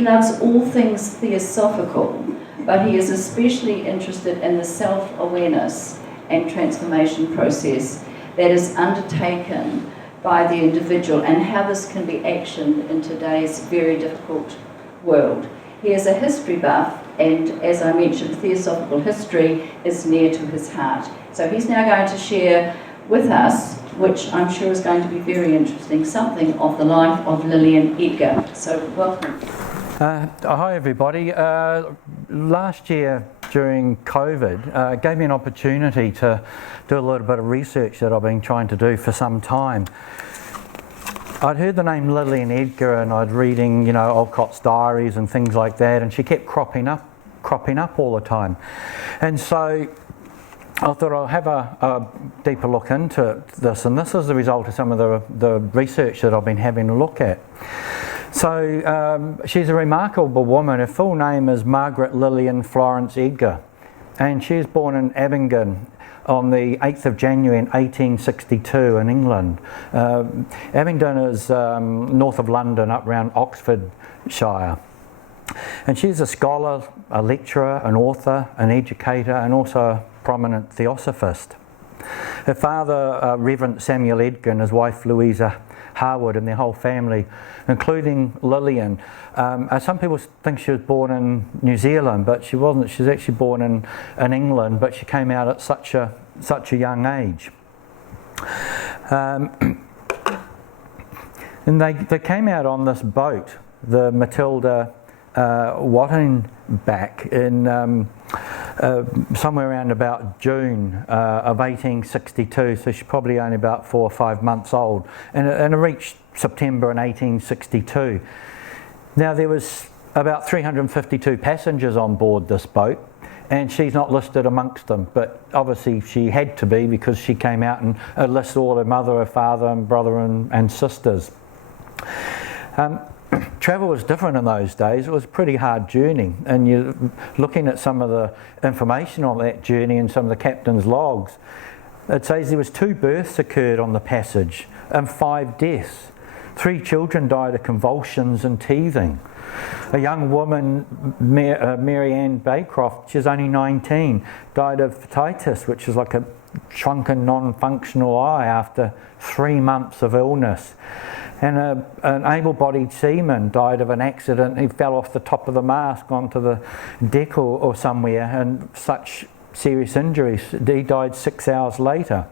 He loves all things theosophical, but he is especially interested in the self-awareness and transformation process that is undertaken by the individual and how this can be actioned in today's very difficult world. He is a history buff, and as I mentioned, theosophical history is near to his heart. So he's now going to share with us, which I'm sure is going to be very interesting, something of the life of Lillian Edgar. So welcome. Hi everybody. Last year during COVID gave me an opportunity to do a little bit of research that I've been trying to do for some time. I'd heard the name Lillian Edgar and I'd reading, Olcott's diaries and things like that, and she kept cropping up all the time. And so I thought I'll have a deeper look into this, and this is the result of some of the research that I've been having a look at. So she's a remarkable woman. Her full name is Margaret Lillian Florence Edgar, and she was born in Abingdon on the 8th of January in 1862 in England. Abingdon is north of London, up around Oxfordshire. And she's a scholar, a lecturer, an author, an educator, and also a prominent theosophist. Her father, Reverend Samuel Edgar, and his wife Louisa Harwood, and their whole family, including Lillian. Some people think she was born in New Zealand, but she wasn't. She was actually born in England, but she came out at such a young age. And they came out on this boat, the Matilda Wattenbach, in somewhere around about June of 1862, so she's probably only about 4 or 5 months old, and it reached September in 1862. Now there was about 352 passengers on board this boat, and she's not listed amongst them, but obviously she had to be because she came out and listed all her mother, her father and brother and sisters. Travel was different in those days. It was a pretty hard journey, and you're looking at some of the information on that journey and some of the captain's logs. It says there was 2 births occurred on the passage and 5 deaths. 3 children died of convulsions and teething. A young woman, Mary Ann Baycroft, she was only 19, died of phtitis, which is like a shrunken non-functional eye after 3 months of illness. And an able-bodied seaman died of an accident. He fell off the top of the mast onto the deck or somewhere, and such serious injuries. He died 6 hours later.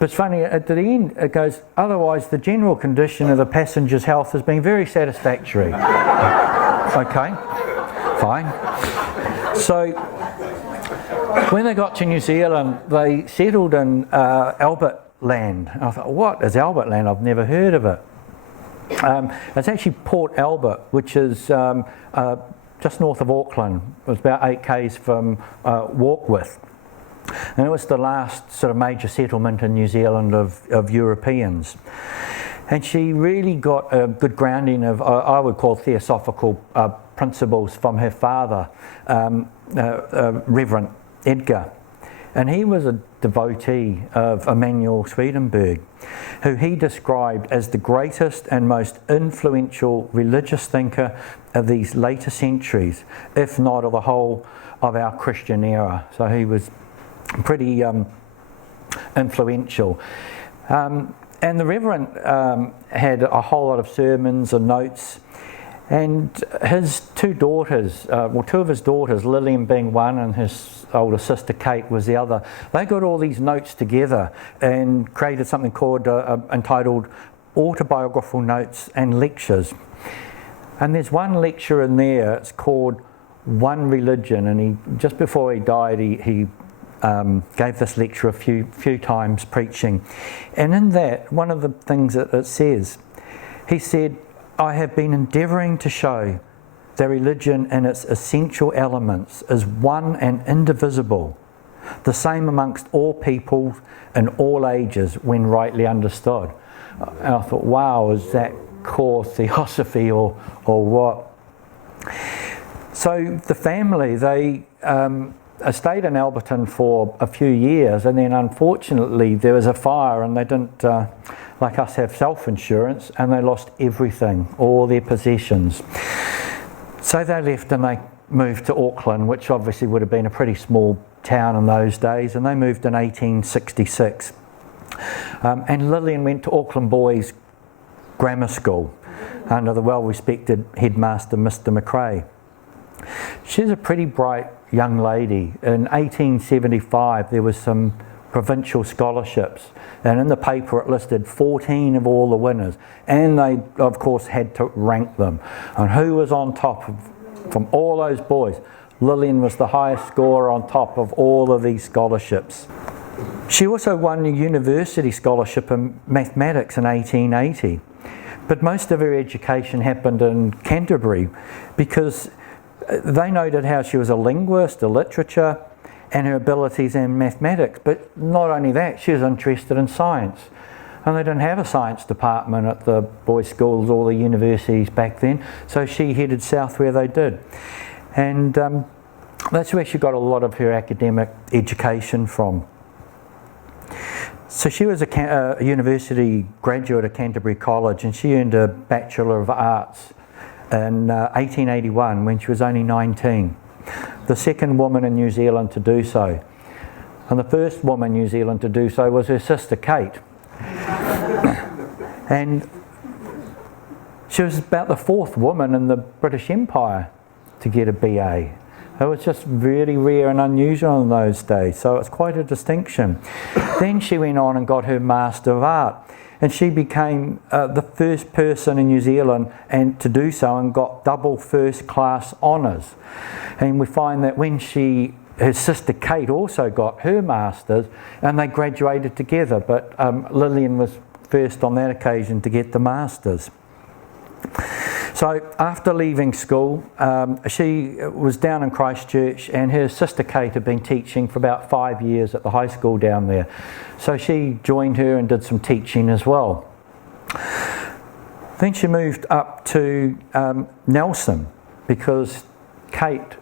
But it's funny, at the end it goes, otherwise the general condition of the passenger's health has been very satisfactory. Okay, fine. So when they got to New Zealand, they settled in Albert Land. I thought, what is Albert Land? I've never heard of it. It's actually Port Albert, which is just north of Auckland. It was about 8 k's from Warkworth. And it was the last sort of major settlement in New Zealand of Europeans. And she really got a good grounding of, I would call, theosophical principles from her father, Reverend Edgar. And he was a devotee of Emanuel Swedenborg, who he described as the greatest and most influential religious thinker of these later centuries, if not of the whole of our Christian era. So he was pretty influential. And the Reverend had a whole lot of sermons and notes. And his 2 daughters, 2 of his daughters, Lillian being one and his older sister Kate was the other, they got all these notes together and created something called entitled Autobiographical Notes and Lectures. And there's one lecture in there, it's called One Religion, and he just before he died he gave this lecture a few times preaching. And in that, one of the things that it says, he said, I have been endeavouring to show that religion in its essential elements is one and indivisible, the same amongst all peoples and all ages when rightly understood. And I thought, wow, is that core theosophy or what? So the family, they stayed in Alberton for a few years, and then unfortunately there was a fire and they like us, have self-insurance, and they lost everything, all their possessions. So they left and they moved to Auckland, which obviously would have been a pretty small town in those days, and they moved in 1866. And Lillian went to Auckland Boys Grammar School under the well-respected headmaster, Mr. McRae. She's a pretty bright young lady. In 1875 there was some provincial scholarships, and in the paper it listed 14 of all the winners, and they of course had to rank them. And who was on top from all those boys? Lillian was the highest scorer on top of all of these scholarships. She also won a university scholarship in mathematics in 1880, but most of her education happened in Canterbury because they noted how she was a linguist, a literature, and her abilities in mathematics. But not only that, she was interested in science. And they didn't have a science department at the boys' schools or the universities back then, so she headed south where they did. And that's where she got a lot of her academic education from. So she was a university graduate of Canterbury College, and she earned a Bachelor of Arts in 1881 when she was only 19. The second woman in New Zealand to do so. And the first woman in New Zealand to do so was her sister Kate. And she was about the fourth woman in the British Empire to get a BA. It was just really rare and unusual in those days, so it's quite a distinction. Then she went on and got her Master of Art, and she became the first person in New Zealand and to do so, and got double first class honours. And we find that when her sister Kate also got her Masters, and they graduated together, but Lillian was first on that occasion to get the Masters. So after leaving school, she was down in Christchurch, and her sister Kate had been teaching for about 5 years at the high school down there. So she joined her and did some teaching as well. Then she moved up to Nelson because Kate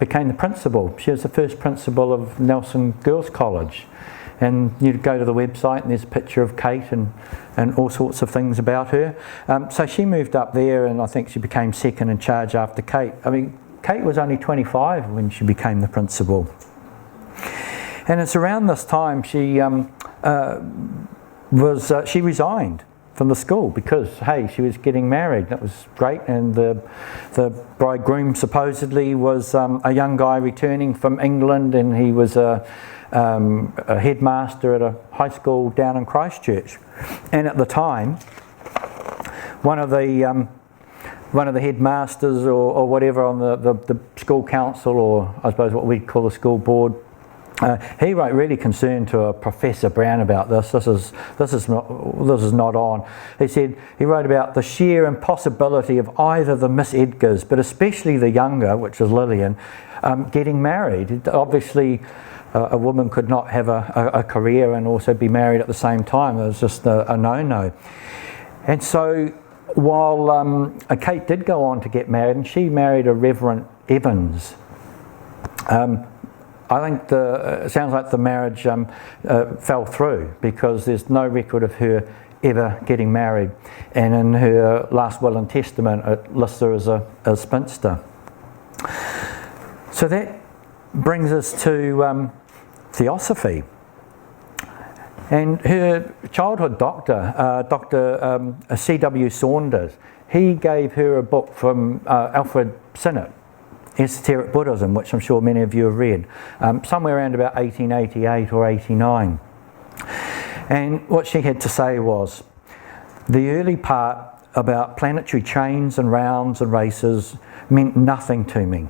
became the principal. She was the first principal of Nelson Girls College. And you'd go to the website and there's a picture of Kate and all sorts of things about her. So she moved up there, and I think she became second in charge after Kate. I mean, Kate was only 25 when she became the principal. And it's around this time she resigned from the school because, hey, she was getting married. That was great, and the bridegroom supposedly was a young guy returning from England, and he was a headmaster at a high school down in Christchurch. And at the time, one of the headmasters or whatever on the school council, or I suppose what we'd call the school board, he wrote really concerned to Professor Brown about this. This is not on. He wrote about the sheer impossibility of either the Miss Edgars, but especially the younger, which is Lillian, getting married. Obviously, a woman could not have a career and also be married at the same time. It was just a no-no. And so while Kate did go on to get married, and she married a Reverend Evans, I think it sounds like the marriage fell through because there's no record of her ever getting married. And in her last will and testament, it lists her as a spinster. So that brings us to Theosophy. And her childhood doctor, Dr. C.W. Saunders, he gave her a book from Alfred Sinnett, Esoteric Buddhism, which I'm sure many of you have read, somewhere around about 1888 or 89. And what she had to say was, the early part about planetary chains and rounds and races meant nothing to me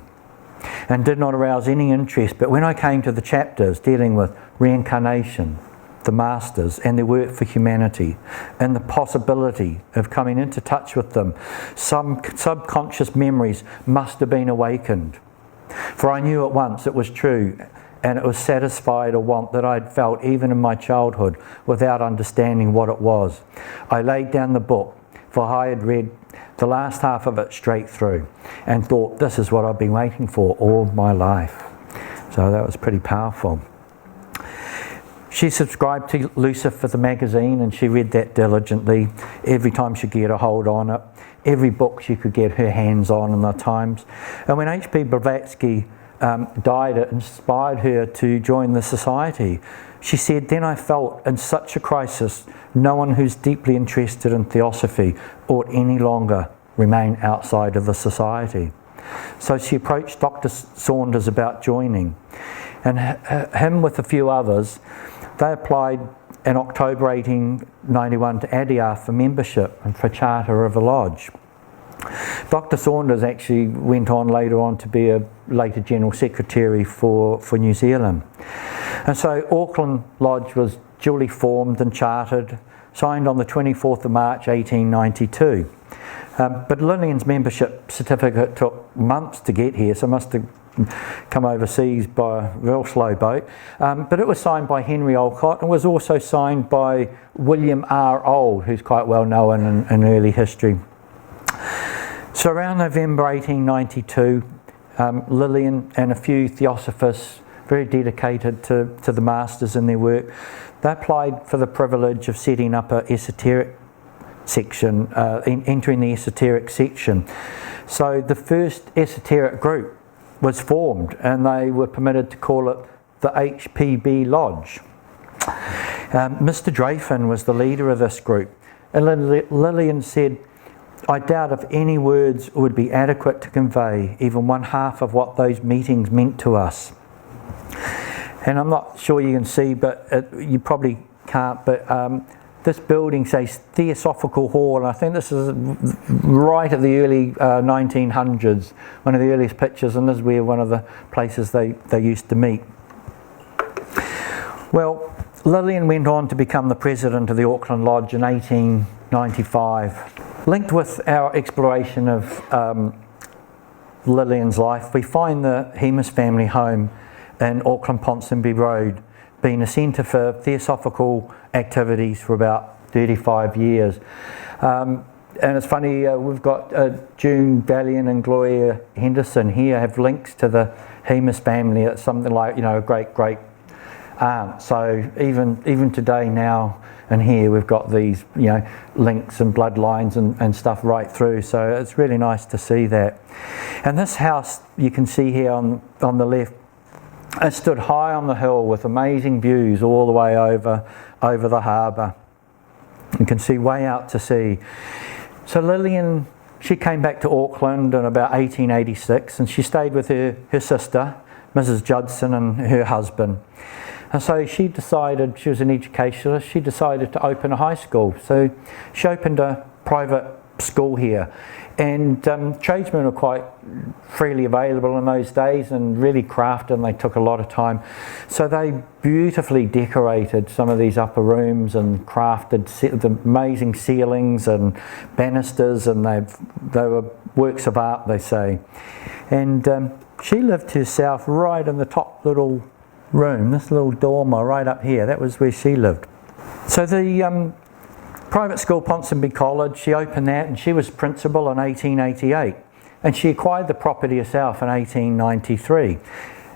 and did not arouse any interest. But when I came to the chapters dealing with reincarnation, the masters and their work for humanity, and the possibility of coming into touch with them, some subconscious memories must have been awakened. For I knew at once it was true, and it was satisfied a want that I'd felt even in my childhood without understanding what it was. I laid down the book, for I had read the last half of it straight through and thought, this is what I've been waiting for all my life. So that was pretty powerful. She subscribed to Lucifer the magazine, and she read that diligently every time she could get a hold on it. Every book she could get her hands on in the times. And when H.P. Blavatsky died, it inspired her to join the society. She said, "Then I felt in such a crisis, no one who's deeply interested in theosophy ought any longer remain outside of the society." So she approached Dr. Saunders about joining. And him with a few others, they applied in October 1891 to Edgar for membership and for charter of a lodge. Dr. Saunders actually went on later on to be a later General Secretary for New Zealand. And so Auckland Lodge was duly formed and chartered, signed on the 24th of March 1892. But Lillian's membership certificate took months to get here, so must have come overseas by a real slow boat. But it was signed by Henry Olcott and was also signed by William R. Old, who's quite well known in early history. So around November 1892, Lillian and a few theosophists, very dedicated to the masters in their work, they applied for the privilege of setting up an esoteric section, entering the esoteric section. So the first esoteric group was formed, and they were permitted to call it the HPB Lodge. Mr. Drayfin was the leader of this group, and Lillian said, "I doubt if any words would be adequate to convey even one half of what those meetings meant to us." And I'm not sure you can see, but you probably can't, but this building says Theosophical Hall, and I think this is right at the early 1900s, one of the earliest pictures, and this is where one of the places they used to meet. Well, Lillian went on to become the president of the Auckland Lodge in 1895. Linked with our exploration of Lillian's life, we find the Hemus family home in Auckland Ponsonby Road been a centre for theosophical activities for about 35 years. And it's funny, we've got June Valiant and Gloria Henderson here have links to the Hemus family. It's something like, a great aunt. So even today now and here we've got these, links and bloodlines and stuff right through. So it's really nice to see that. And this house you can see here on the left, it stood high on the hill with amazing views all the way over the harbour. You can see way out to sea. So Lillian, she came back to Auckland in about 1886, and she stayed with her sister, Mrs. Judson, and her husband. And so she decided, she was an educationalist, she decided to open a high school. So she opened a private school here. And tradesmen were quite freely available in those days and really crafted, and they took a lot of time. So they beautifully decorated some of these upper rooms and crafted the amazing ceilings and banisters, and they were works of art, they say. And she lived herself right in the top little room, this little dormer right up here. That was where she lived. So the private school, Ponsonby College, she opened that, and she was principal in 1888, and she acquired the property herself in 1893,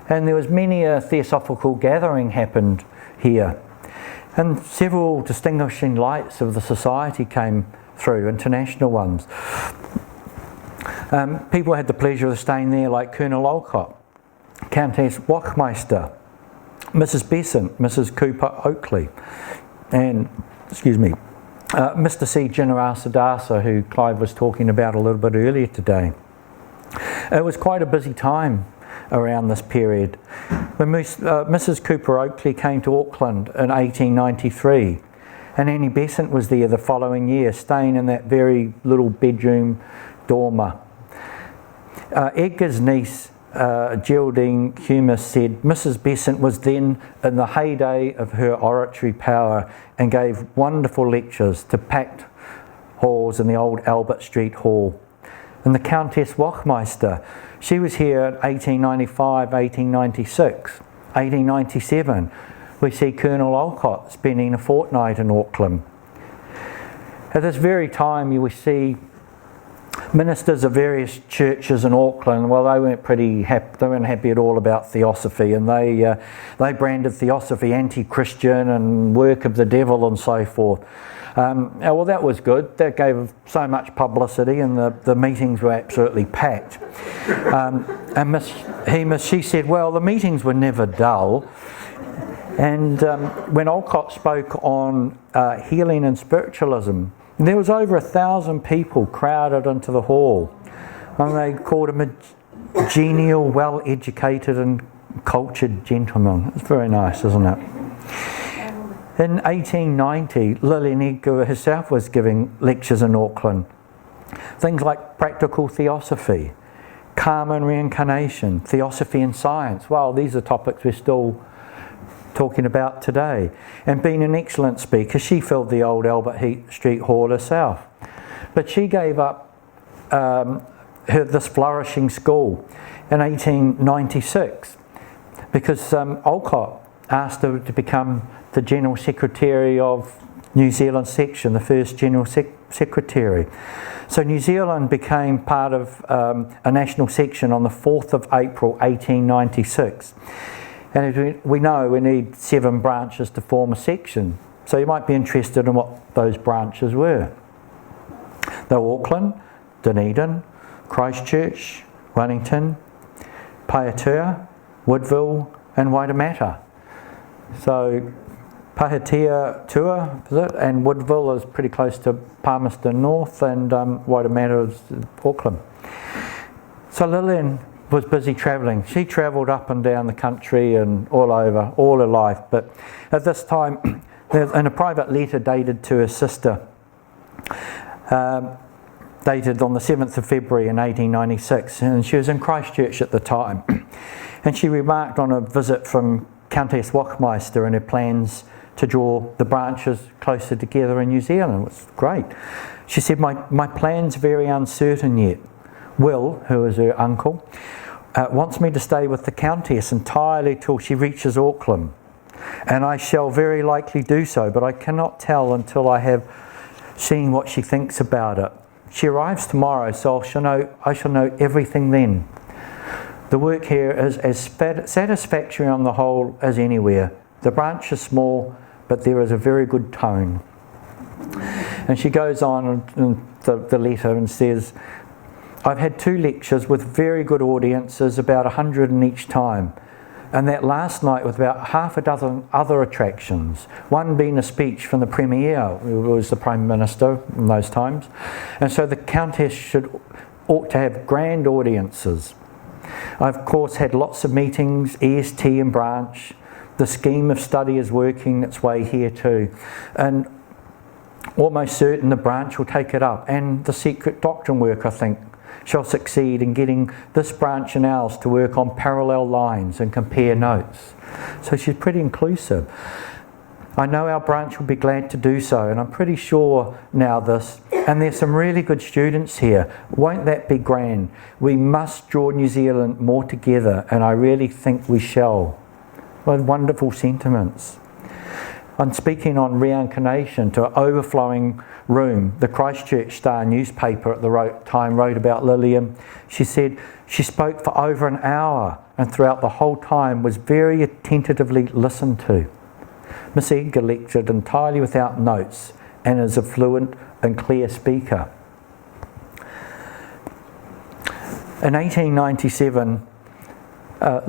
and there was many a theosophical gathering happened here, and several distinguishing lights of the society came through, international ones. People had the pleasure of staying there, like Colonel Olcott, Countess Wachmeister, Mrs. Besant, Mrs. Cooper Oakley, and Mr. C. Generasa, who Clive was talking about a little bit earlier today. It was quite a busy time around this period. When Mrs. Cooper Oakley came to Auckland in 1893, and Annie Besant was there the following year, staying in that very little bedroom dormer. Edgar's niece, Geraldine Humus, said Mrs. Besant was then in the heyday of her oratory power and gave wonderful lectures to packed halls in the old Albert Street Hall. And the Countess Wachmeister, she was here in 1895, 1896, 1897. We see Colonel Olcott spending a fortnight in Auckland. At this very time, you will see Ministers of various churches in Auckland, well, they weren't happy at all about theosophy, and they branded theosophy anti-Christian and work of the devil and so forth. Well, that was good. That gave so much publicity, and the meetings were absolutely packed. And she said, well, the meetings were never dull. And when Olcott spoke on healing and spiritualism, there was over 1,000 people crowded into the hall. And they called him a genial, well-educated and cultured gentleman. It's very nice, isn't it? In 1890, Lillian Edgar herself was giving lectures in Auckland. Things like practical theosophy, karma and reincarnation, theosophy and science. Well, these are topics we're still talking about today. And being an excellent speaker, she filled the old Albert Street Hall herself. But she gave up this flourishing school in 1896 because Olcott asked her to become the General Secretary of New Zealand section, the first General Secretary. So New Zealand became part of a national section on the 4th of April 1896. And as we know, we need 7 branches to form a section. So you might be interested in what those branches were. They were Auckland, Dunedin, Christchurch, Wellington, Pahiatua, Woodville and Waitemata. So Pahiatua, is it? And Woodville is pretty close to Palmerston North, and Waitemata is Auckland. So Lillian was busy travelling. She travelled up and down the country and all over, all her life. But at this time, in a private letter dated to her sister, dated on the 7th of February in 1896, and she was in Christchurch at the time. And she remarked on a visit from Countess Wachtmeister and her plans to draw the branches closer together in New Zealand. It was great. She said, my plan's very uncertain yet. Will, who is her uncle, wants me to stay with the Countess entirely till she reaches Auckland. And I shall very likely do so, but I cannot tell until I have seen what she thinks about it. She arrives tomorrow, so I shall know everything then. The work here is as satisfactory on the whole as anywhere. The branch is small, but there is a very good tone. And she goes on in the letter and says, I've had 2 lectures with very good audiences, about 100 in each time. And that last night with about half a dozen other attractions, one being a speech from the Premier, who was the Prime Minister in those times. And so the Countess ought to have grand audiences. I've, of course, had lots of meetings, EST and branch. The scheme of study is working its way here too. And almost certain the branch will take it up. And the secret doctrine work, I think, shall succeed in getting this branch and ours to work on parallel lines and compare notes. So she's pretty inclusive. I know our branch will be glad to do so, and I'm pretty sure now this, and there's some really good students here. Won't that be grand? We must draw New Zealand more together, and I really think we shall. What wonderful sentiments. I'm speaking on reincarnation to an overflowing room. The Christchurch Star newspaper at the time wrote about Lillian. She said she spoke for over an hour and throughout the whole time was very attentively listened to. Miss Edgar lectured entirely without notes and is a fluent and clear speaker. In 1897,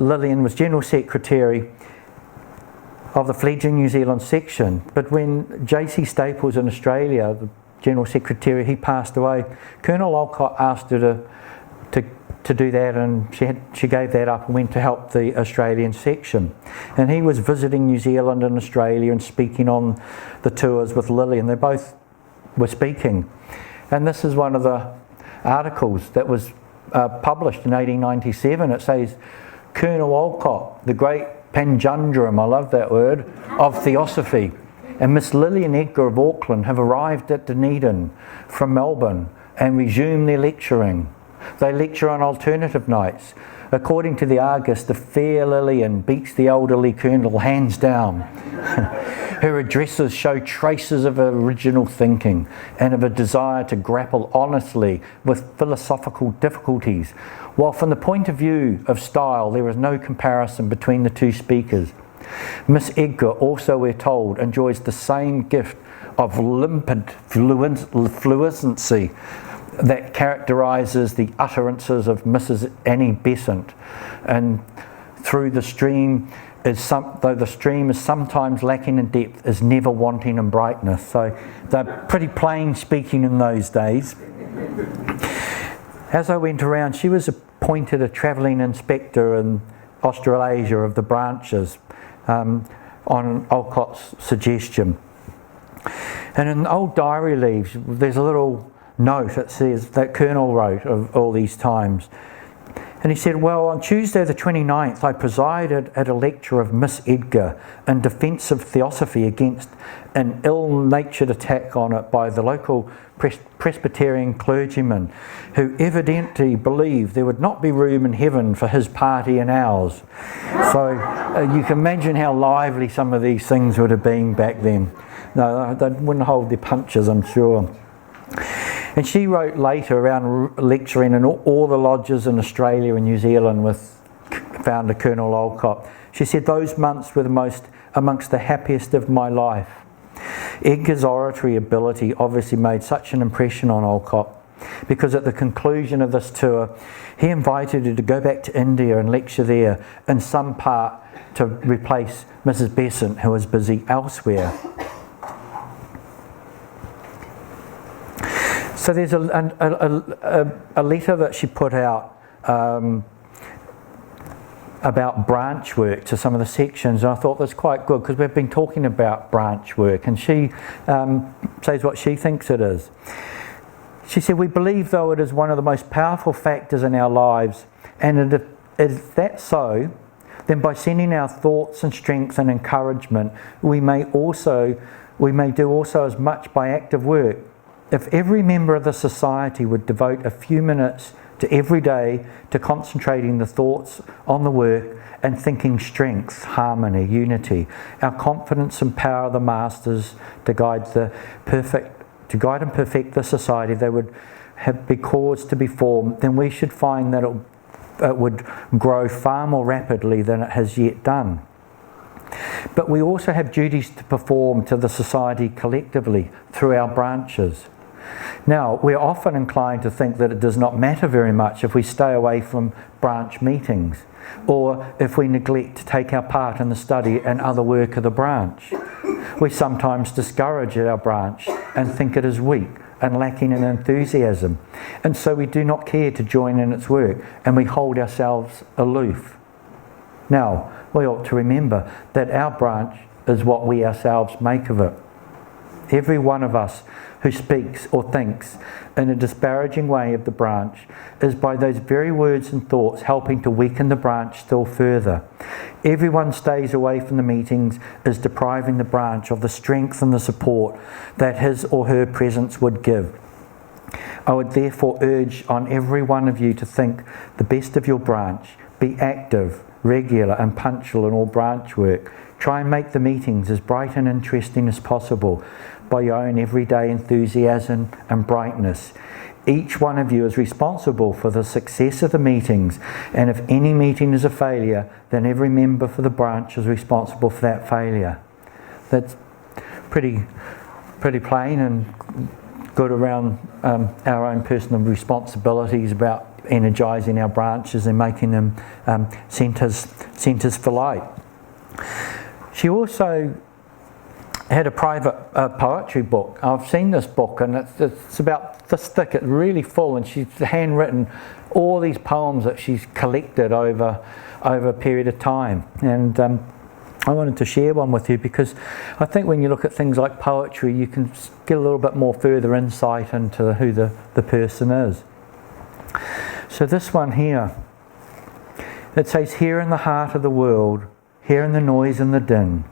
Lillian was General Secretary of the fledgling New Zealand section, but when J.C. Staples in Australia, the General Secretary, he passed away, Colonel Olcott asked her to do that, and she gave that up and went to help the Australian section. And he was visiting New Zealand and Australia and speaking on the tours with Lillian. They both were speaking. And this is one of the articles that was published in 1897. It says, Colonel Olcott, the great Panjundrum, I love that word, of Theosophy, and Miss Lillian Edgar of Auckland have arrived at Dunedin from Melbourne and resumed their lecturing. They lecture on alternative nights. According to the Argus, the fair Lillian beats the elderly colonel hands down. Her addresses show traces of original thinking and of a desire to grapple honestly with philosophical difficulties, while from the point of view of style there is no comparison between the two speakers. Miss Edgar also, we're told, enjoys the same gift of limpid fluency that characterises the utterances of Mrs. Annie Besant, and through the stream though the stream is sometimes lacking in depth, is never wanting in brightness. So they're pretty plain speaking in those days. As I went around, she was appointed a travelling inspector in Australasia of the branches on Alcott's suggestion. And in old diary leaves, there's a little note that says that Colonel wrote of all these times. And he said, well, on Tuesday the 29th, I presided at a lecture of Miss Edgar in defence of Theosophy against an ill-natured attack on it by the local Presbyterian clergyman, who evidently believed there would not be room in heaven for his party and ours. So you can imagine how lively some of these things would have been back then. No, they wouldn't hold their punches, I'm sure. And she wrote later around lecturing in all the lodges in Australia and New Zealand with founder Colonel Alcott. She said, those months were amongst the happiest of my life. Edgar's oratory ability obviously made such an impression on Alcott, because at the conclusion of this tour, he invited her to go back to India and lecture there in some part to replace Mrs. Besant, who was busy elsewhere. So there's a letter that she put out about branch work to some of the sections, and I thought that's quite good because we've been talking about branch work, and she says what she thinks it is. She said, we believe, though, it is one of the most powerful factors in our lives, and if that's so, then by sending our thoughts and strength and encouragement, we may do also as much by active work. If every member of the society would devote a few minutes to every day to concentrating the thoughts on the work and thinking strength, harmony, unity, our confidence and power of the masters to guide and perfect the society they would be caused to be formed, then we should find that it would grow far more rapidly than it has yet done. But we also have duties to perform to the society collectively through our branches. Now, we're often inclined to think that it does not matter very much if we stay away from branch meetings, or if we neglect to take our part in the study and other work of the branch. We sometimes discourage our branch and think it is weak and lacking in enthusiasm, and so we do not care to join in its work, and we hold ourselves aloof. Now, we ought to remember that our branch is what we ourselves make of it. Every one of us who speaks or thinks in a disparaging way of the branch is by those very words and thoughts helping to weaken the branch still further. Everyone stays away from the meetings is depriving the branch of the strength and the support that his or her presence would give. I would therefore urge on every one of you to think the best of your branch. Be active, regular and punctual in all branch work. Try and make the meetings as bright and interesting as possible by your own everyday enthusiasm and brightness. Each one of you is responsible for the success of the meetings, and if any meeting is a failure, then every member for the branch is responsible for that failure. That's pretty plain and good around our own personal responsibilities about energising our branches and making them centres for light. She also had a private poetry book. I've seen this book, and it's about this thick. It's really full, and she's handwritten all these poems that she's collected over a period of time. And I wanted to share one with you because I think when you look at things like poetry, you can get a little bit more further insight into who the person is. So this one here, it says, here in the heart of the world, here in the noise and the din,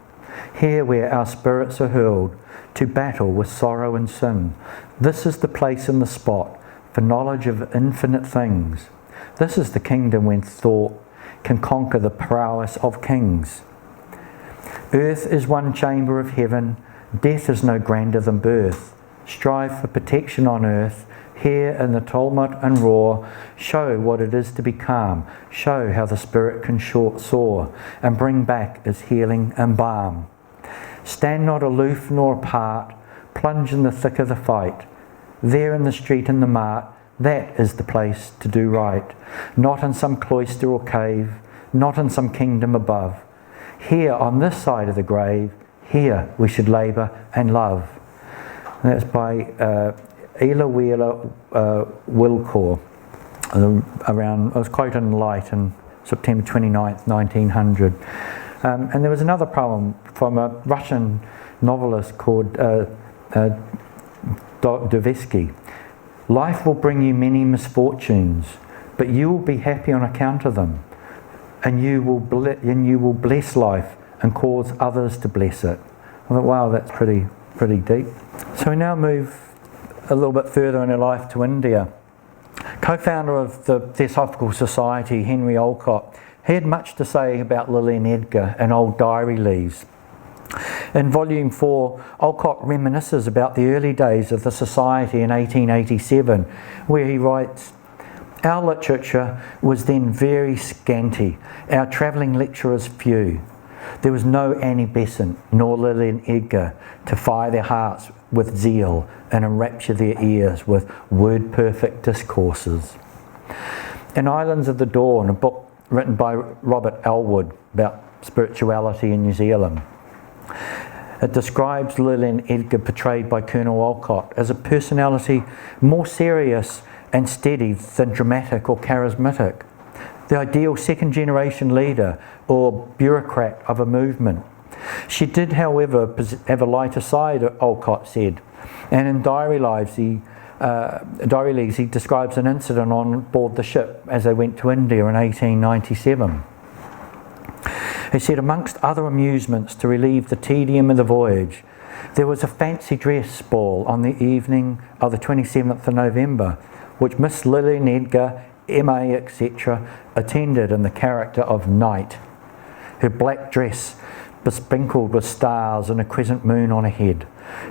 here where our spirits are hurled to battle with sorrow and sin. This is the place and the spot for knowledge of infinite things. This is the kingdom when thought can conquer the prowess of kings. Earth is one chamber of heaven, death is no grander than birth. Strive for protection on earth, here in the tumult and roar, show what it is to be calm, show how the spirit can soar, and bring back its healing and balm. Stand not aloof nor apart, plunge in the thick of the fight. There in the street and the mart, that is the place to do right. Not in some cloister or cave, not in some kingdom above. Here on this side of the grave, here we should labour and love. And that's by Ela Wheeler Wilcor, around, I was quoted in Light on September 29th, 1900. And there was another poem from a Russian novelist called Dostoevsky. Life will bring you many misfortunes, but you will be happy on account of them, and you will bless life and cause others to bless it. I thought, wow, that's pretty deep. So we now move a little bit further in our life to India. Co-founder of the Theosophical Society, Henry Olcott, he had much to say about Lillian Edgar and old diary leaves. In volume 4, Olcott reminisces about the early days of the Society in 1887, where he writes, "Our literature was then very scanty, our travelling lecturers few. There was no Annie Besant nor Lillian Edgar to fire their hearts with zeal and enrapture their ears with word-perfect discourses." In Islands of the Dawn, a book written by Robert Elwood about spirituality in New Zealand, it describes Lillian Edgar, portrayed by Colonel Olcott, as a personality more serious and steady than dramatic or charismatic, the ideal second-generation leader or bureaucrat of a movement. She did, however, have a lighter side, Olcott said, and in Diary Leaves he describes an incident on board the ship as they went to India in 1897. He said, amongst other amusements to relieve the tedium of the voyage, there was a fancy dress ball on the evening of the 27th of November, which Miss Lillian Edgar, M.A., etc., attended in the character of Night. Her black dress, besprinkled with stars and a crescent moon on her head,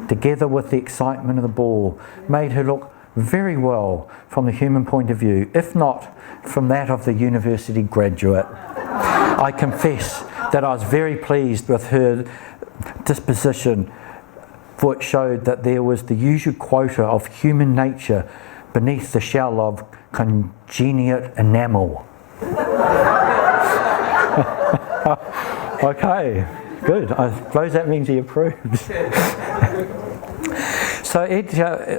together with the excitement of the ball, made her look very well from the human point of view, if not from that of the university graduate. I confess that I was very pleased with her disposition, for it showed that there was the usual quota of human nature beneath the shell of congeniate enamel. Okay, good. I suppose that means he approves. So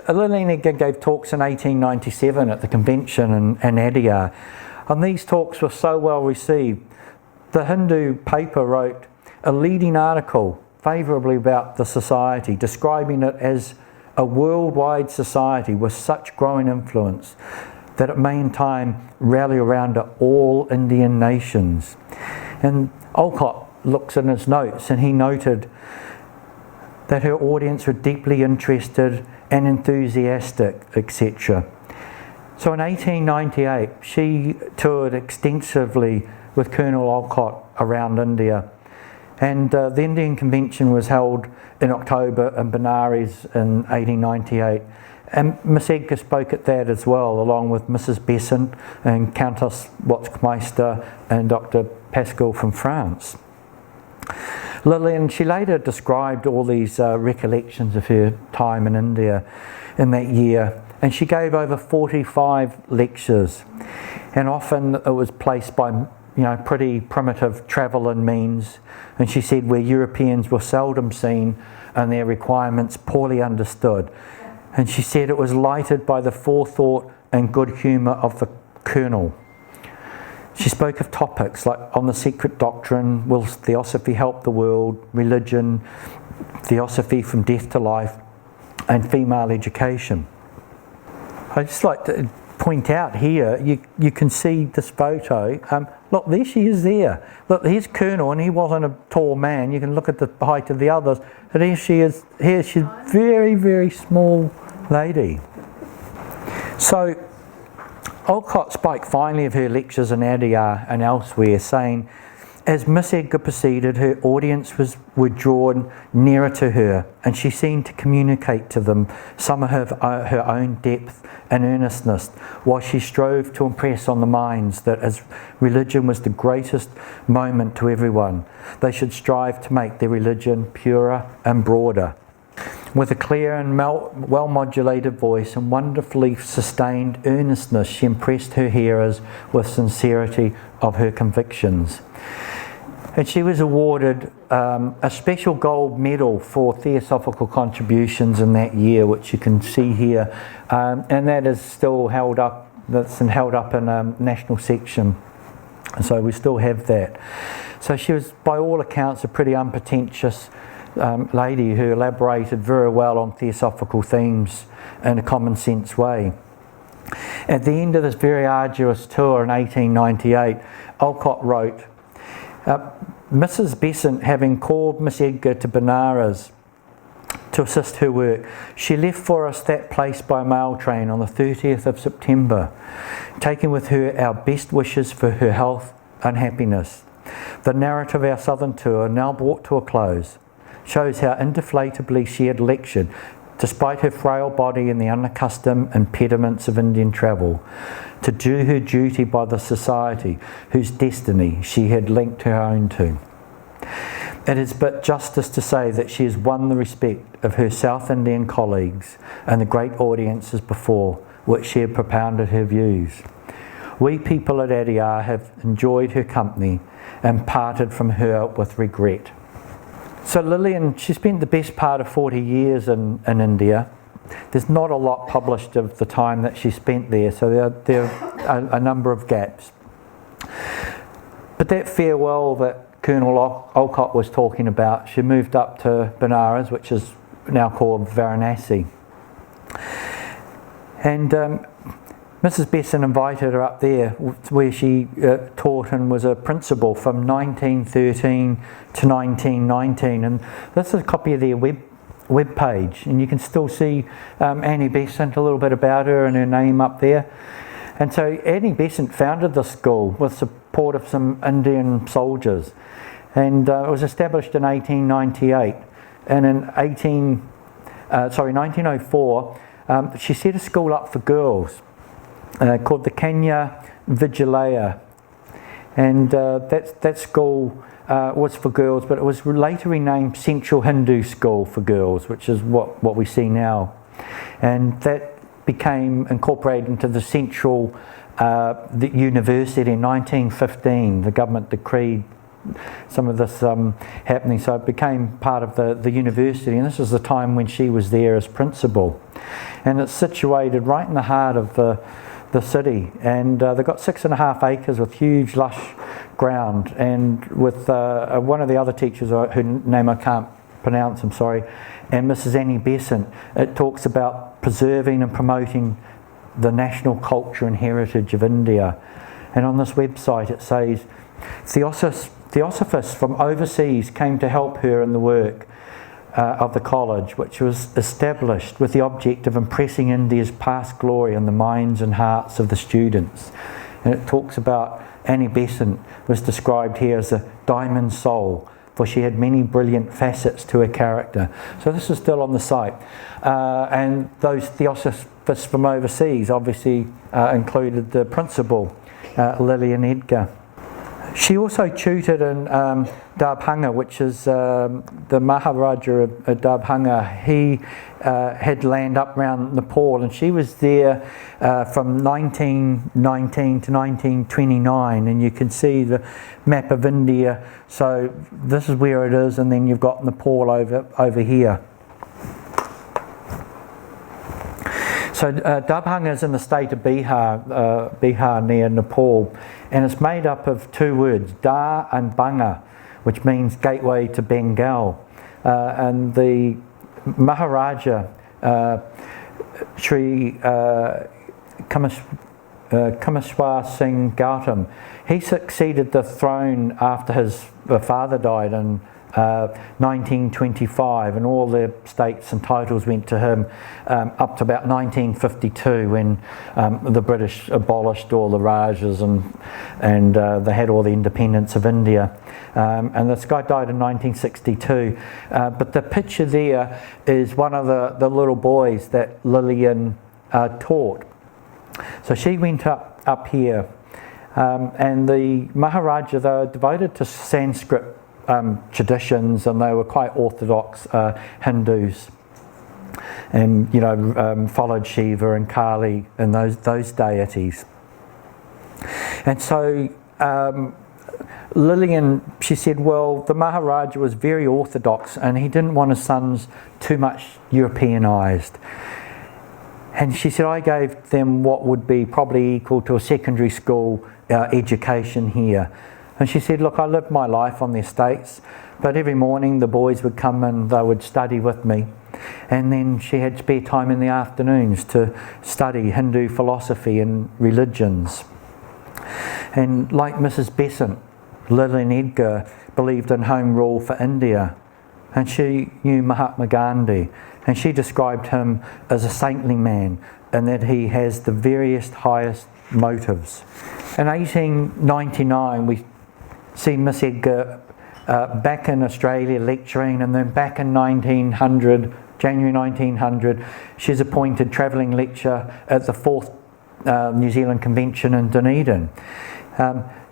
Lillian Edgar gave talks in 1897 at the convention in Edgar, and these talks were so well received. The Hindu paper wrote a leading article favourably about the society, describing it as a worldwide society with such growing influence that it may in time rally around all Indian nations. And Olcott looks in his notes and he noted that her audience were deeply interested and enthusiastic, etc. So in 1898, she toured extensively with Colonel Olcott around India, and the Indian Convention was held in October in Benares in 1898, and Miss Edgar spoke at that as well, along with Mrs. Besant and Countess Wachtmeister and Dr. Pascal from France. Lillian, she later described all these recollections of her time in India in that year, and she gave over 45 lectures, and often it was placed by pretty primitive travel and means, and she said where Europeans were seldom seen and their requirements poorly understood. And she said it was lighted by the forethought and good humour of the Colonel. She spoke of topics like on the secret doctrine, will Theosophy help the world, religion, Theosophy from death to life, and female education. I'd just like to point out here, you can see this photo. Look, there she is there. Look, here's Colonel, and he wasn't a tall man. You can look at the height of the others. And here she is. Here she's a very, very small lady. So Olcott spoke finally of her lectures in Edgar and elsewhere, saying, as Miss Edgar proceeded, her audience were drawn nearer to her, and she seemed to communicate to them some of her own depth and earnestness, while she strove to impress on the minds that as religion was the greatest moment to everyone, they should strive to make their religion purer and broader. With a clear and well-modulated voice and wonderfully sustained earnestness, she impressed her hearers with sincerity of her convictions. And she was awarded a special gold medal for theosophical contributions in that year, which you can see here, and that is still held up. That's held up in a national section, and so we still have that. So she was, by all accounts, a pretty unpretentious lady who elaborated very well on theosophical themes in a common sense way. At the end of this very arduous tour in 1898, Olcott wrote, Mrs. Besant, having called Miss Edgar to Benares to assist her work, she left for us that place by mail train on the 30th of September, taking with her our best wishes for her health and happiness. The narrative of our southern tour, now brought to a close, shows how indeflatably she had lectured, despite her frail body and the unaccustomed impediments of Indian travel, to do her duty by the society whose destiny she had linked her own to. It is but justice to say that she has won the respect of her South Indian colleagues and the great audiences before which she had propounded her views. We people at Edgar have enjoyed her company and parted from her with regret. So Lillian, she spent the best part of 40 years in India. There's not a lot published of the time that she spent there, so there are a number of gaps. But that farewell that Colonel Olcott was talking about, she moved up to Benares, which is now called Varanasi. And Mrs. Besant invited her up there, where she taught and was a principal from 1913 to 1919. And this is a copy of their web page, and you can still see Annie Besant, a little bit about her and her name up there. And so Annie Besant founded the school with support of some Indian soldiers, and it was established in 1898. And in 1904, she set a school up for girls called the Kanya Vidyalaya, and that school was for girls, but it was later renamed Central Hindu School for Girls, which is what we see now. And that became incorporated into the Central the University in 1915. The government decreed some of this happening, so it became part of the university, and this is the time when she was there as principal. And it's situated right in the heart of the city, and they've got 6.5 acres with huge lush ground, and with one of the other teachers whose name I can't pronounce, I'm sorry, and Mrs. Annie Besant, it talks about preserving and promoting the national culture and heritage of India. And on this website it says, Theosophists from overseas came to help her in the work of the college, which was established with the object of impressing India's past glory on the minds and hearts of the students. And it talks about Annie Besant was described here as a diamond soul, for she had many brilliant facets to her character. So this is still on the site. And those Theosophists from overseas obviously included the principal, Lillian Edgar. She also tutored in Darbhanga, which is the Maharaja of Darbhanga. He had land up around Nepal, and she was there from 1919 to 1929, and you can see the map of India. So this is where it is, and then you've got Nepal over here. So Darbhanga is in the state of Bihar near Nepal, and it's made up of two words, Dar and Banga, which means gateway to Bengal. And the Maharaja, Sri Kameshwar Singh Gautam, he succeeded the throne after his father died in 1925, and all the states and titles went to him up to about 1952, when the British abolished all the Rajas and they had all the independence of India. And this guy died in 1962. But the picture there is one of the little boys that Lillian taught. So she went up here, and the Maharaja, they were devoted to Sanskrit traditions, and they were quite orthodox Hindus, and followed Shiva and Kali and those deities. And so Lillian, she said, well, the Maharaja was very orthodox and he didn't want his sons too much Europeanized. And she said, I gave them what would be probably equal to a secondary school education here. And she said, look, I lived my life on the estates, but every morning the boys would come and they would study with me. And then she had spare time in the afternoons to study Hindu philosophy and religions. And like Mrs. Besant, Lillian Edgar believed in home rule for India. And she knew Mahatma Gandhi. And she described him as a saintly man, and that he has the various highest motives. In 1899, we see Miss Edgar back in Australia lecturing, and then back in January 1900, she's appointed travelling lecturer at the 4th New Zealand Convention in Dunedin.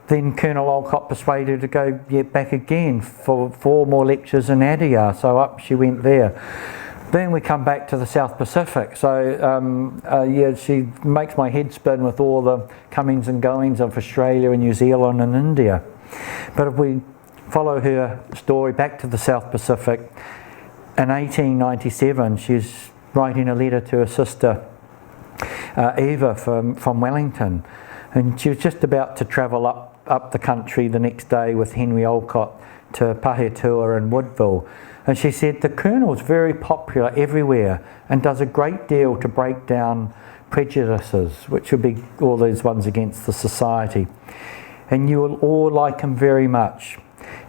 Then Colonel Olcott persuaded her to go yet back again for 4 more lectures in Adyar, so up she went there. Then we come back to the South Pacific. So she makes my head spin with all the comings and goings of Australia and New Zealand and India. But if we follow her story back to the South Pacific, in 1897 she's writing a letter to her sister Eva from Wellington, and she was just about to travel up the country the next day with Henry Olcott to Pahetua and Woodville. And she said, the Colonel's very popular everywhere and does a great deal to break down prejudices, which would be all those ones against the society. And you will all like him very much.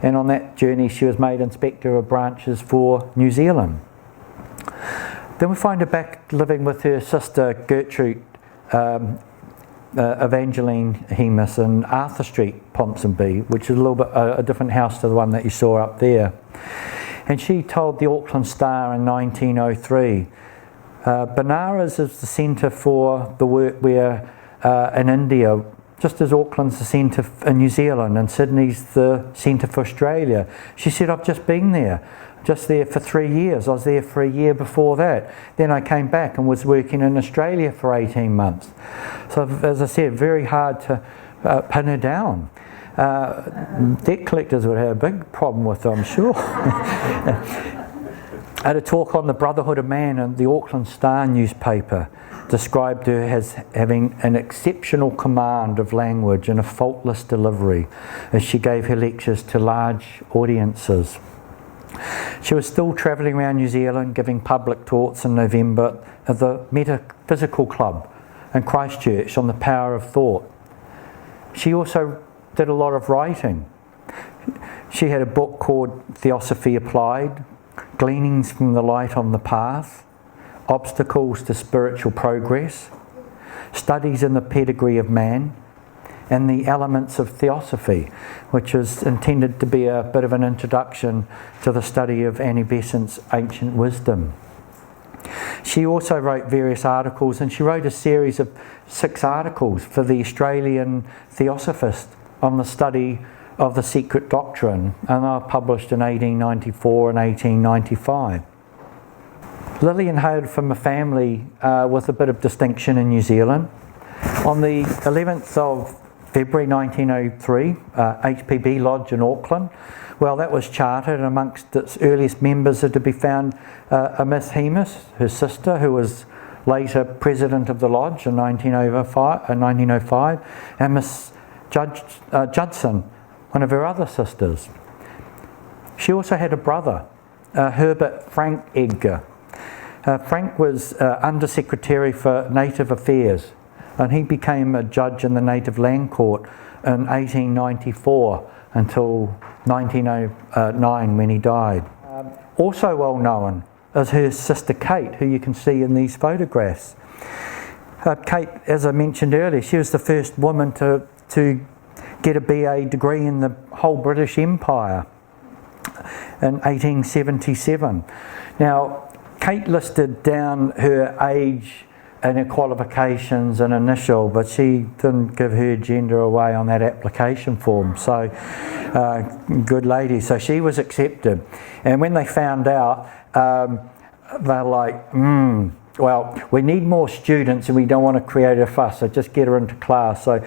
And on that journey, she was made Inspector of Branches for New Zealand. Then we find her back living with her sister Gertrude Evangeline Hemus in Arthur Street, Ponsonby, which is a little bit a different house to the one that you saw up there. And she told the Auckland Star in 1903, Benares is the centre for the work where in India, just as Auckland's the centre in New Zealand and Sydney's the centre for Australia. She said, I've just been there, just there for 3 years. I was there for a year before that. Then I came back and was working in Australia for 18 months. So as I said, very hard to pin her down. Debt collectors would have a big problem with her, I'm sure. At a talk on the Brotherhood of Man, and the Auckland Star newspaper described her as having an exceptional command of language and a faultless delivery as she gave her lectures to large audiences. She was still travelling around New Zealand giving public talks in November at the Metaphysical Club in Christchurch on the power of thought. She also did a lot of writing. She had a book called Theosophy Applied, Gleanings from the Light on the Path, Obstacles to Spiritual Progress, Studies in the Pedigree of Man, and the Elements of Theosophy, which is intended to be a bit of an introduction to the study of Annie Besant's ancient wisdom. She also wrote various articles, and she wrote a series of 6 articles for the Australian Theosophist on the study of the secret doctrine, and they were published in 1894 and 1895. Lillian hailed from a family with a bit of distinction in New Zealand. On the 11th of February 1903, HPB Lodge in Auckland, well, that was chartered, and amongst its earliest members are to be found a Miss Hemus, her sister, who was later president of the lodge in 1905, and Miss Judson, one of her other sisters. She also had a brother, Herbert Frank Edgar. Frank was Under-Secretary for Native Affairs, and he became a judge in the Native Land Court in 1894 until 1909 when he died. Also well known is her sister Kate, who you can see in these photographs. Kate, as I mentioned earlier, she was the first woman to get a BA degree in the whole British Empire in 1877. Now, Kate listed down her age and her qualifications and initial, but she didn't give her gender away on that application form. So, good lady. So she was accepted. And when they found out, they're like, well, we need more students and we don't want to create a fuss, so just get her into class. So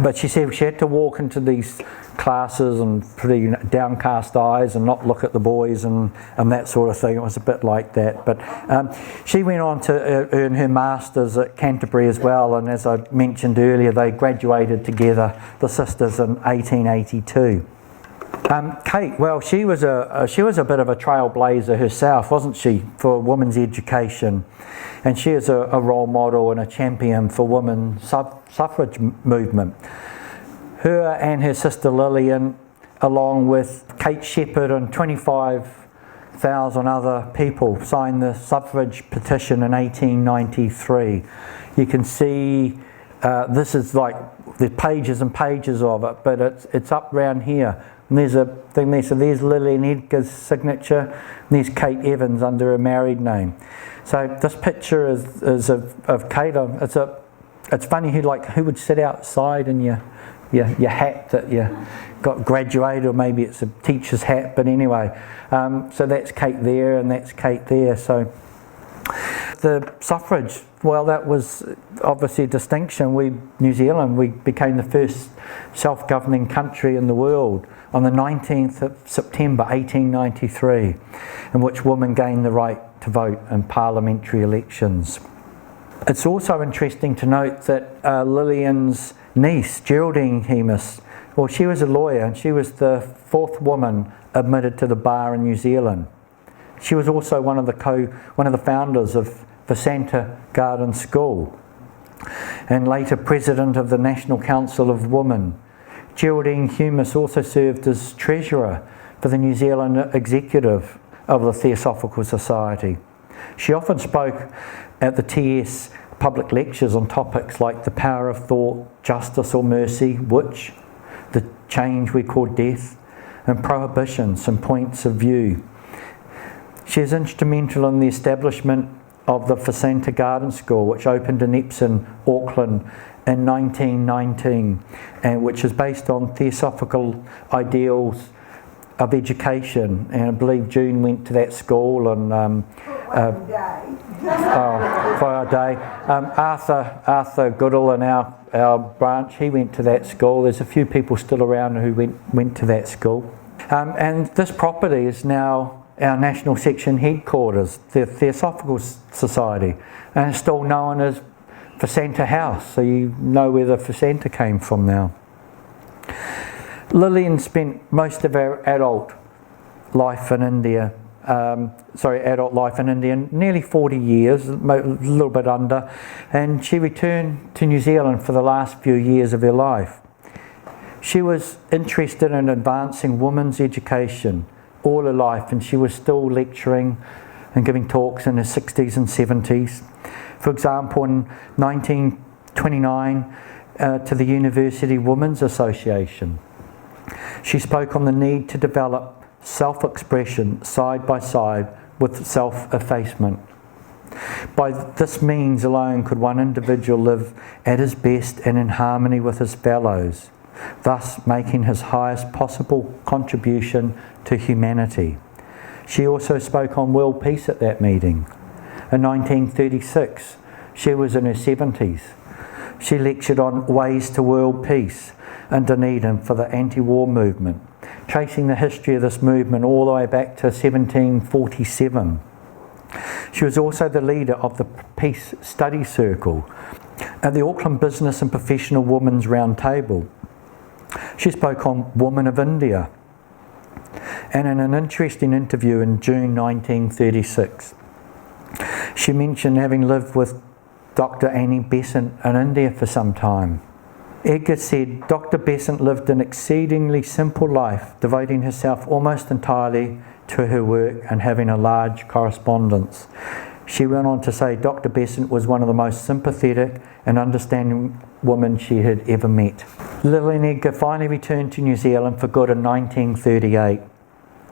but she said she had to walk into these classes and pretty downcast eyes and not look at the boys and that sort of thing. It was a bit like that. But she went on to earn her Masters at Canterbury as well, and as I mentioned earlier, they graduated together, the sisters, in 1882. Kate, well, she was a bit of a trailblazer herself, wasn't she, for women's education, and she is a role model and a champion for women's suffrage movement. Her and her sister Lillian, along with Kate Shepherd and 25,000 other people, signed the suffrage petition in 1893. You can see this is like the pages and pages of it, but it's up round here. And there's a thing there, so there's Lillian Edgar's signature, and there's Kate Evans under her married name. So this picture is of Kate. It's funny who would sit outside in your hat that you got graduated, or maybe it's a teacher's hat, but anyway. So that's Kate there and that's Kate there. So the suffrage, well, that was obviously a distinction. New Zealand, we became the first self-governing country in the world on the 19th of September 1893, in which women gained the right to vote in parliamentary elections. It's also interesting to note that Lillian's niece, Geraldine Hemus, well, she was a lawyer and she was the fourth woman admitted to the bar in New Zealand. She was also one of the founders of Vasanta Garden School, and later president of the National Council of Women. Geraldine Hemus also served as treasurer for the New Zealand executive of the Theosophical Society. She often spoke at the TS public lectures on topics like the power of thought, justice or mercy, witch, the change we call death, and prohibitions and points of view. She is instrumental in the establishment of the Vasanta Garden School, which opened in Epsom, Auckland in 1919, and which is based on theosophical ideals of education. And I believe June went to that school, and for a day. Arthur Goodall in our branch, he went to that school. There's a few people still around who went to that school. And this property is now our national section headquarters, the Theosophical Society, and it's still known as Vasanta House, so you know where the Vasanta came from now. Lillian spent most of her adult life in India, nearly 40 years, a little bit under, and she returned to New Zealand for the last few years of her life. She was interested in advancing women's education all her life, and she was still lecturing and giving talks in her 60s and 70s. For example, in 1929 to the University Women's Association, she spoke on the need to develop self-expression side by side with self-effacement. By this means alone could one individual live at his best and in harmony with his fellows, thus making his highest possible contribution to humanity. She also spoke on world peace at that meeting. In 1936, she was in her 70s. She lectured on ways to world peace in Dunedin for the anti-war movement, tracing the history of this movement all the way back to 1747. She was also the leader of the Peace Study Circle at the Auckland Business and Professional Women's Round Table. She spoke on Women of India, and in an interesting interview in June 1936, she mentioned having lived with Dr. Annie Besant in India for some time. Edgar said, Dr. Besant lived an exceedingly simple life, devoting herself almost entirely to her work and having a large correspondence. She went on to say Dr. Besant was one of the most sympathetic and understanding women she had ever met. Lillian Edgar finally returned to New Zealand for good in 1938.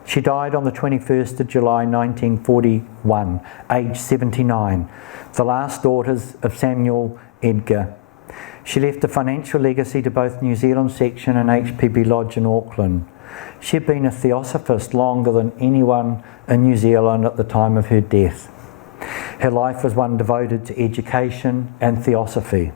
She died on the 21st of July 1941, aged 79, the last daughters of Samuel Edgar. She left a financial legacy to both New Zealand section and HPB Lodge in Auckland. She had been a theosophist longer than anyone in New Zealand at the time of her death. Her life was one devoted to education and theosophy.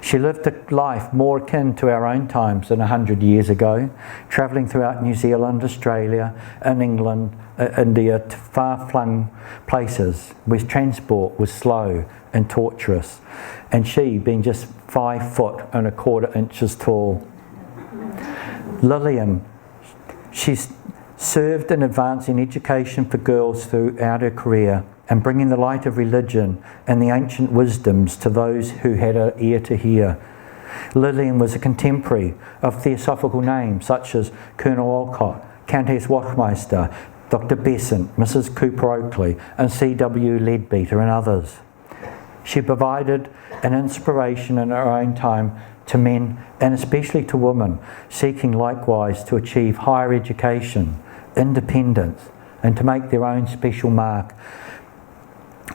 She lived a life more akin to our own times than 100 years ago, travelling throughout New Zealand, Australia and England, India, to far-flung places where transport was slow and torturous, and she being just 5 foot and a quarter inches tall. Lillian, she's served in advancing education for girls throughout her career and bringing the light of religion and the ancient wisdoms to those who had an ear to hear. Lillian was a contemporary of theosophical names such as Colonel Olcott, Countess Wachtmeister, Dr. Besant, Mrs. Cooper Oakley, and C.W. Leadbeater and others. She provided an inspiration in her own time to men and especially to women seeking likewise to achieve higher education, independence, and to make their own special mark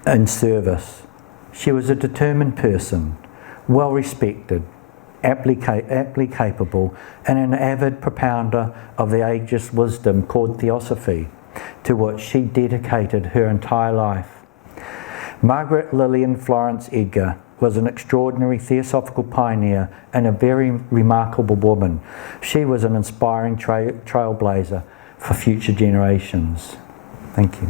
in service. She was a determined person, well respected, aptly capable, and an avid propounder of the ageless wisdom called Theosophy, to which she dedicated her entire life. Margaret Lillian Florence Edgar was an extraordinary theosophical pioneer and a very remarkable woman. She was an inspiring trailblazer for future generations. Thank you.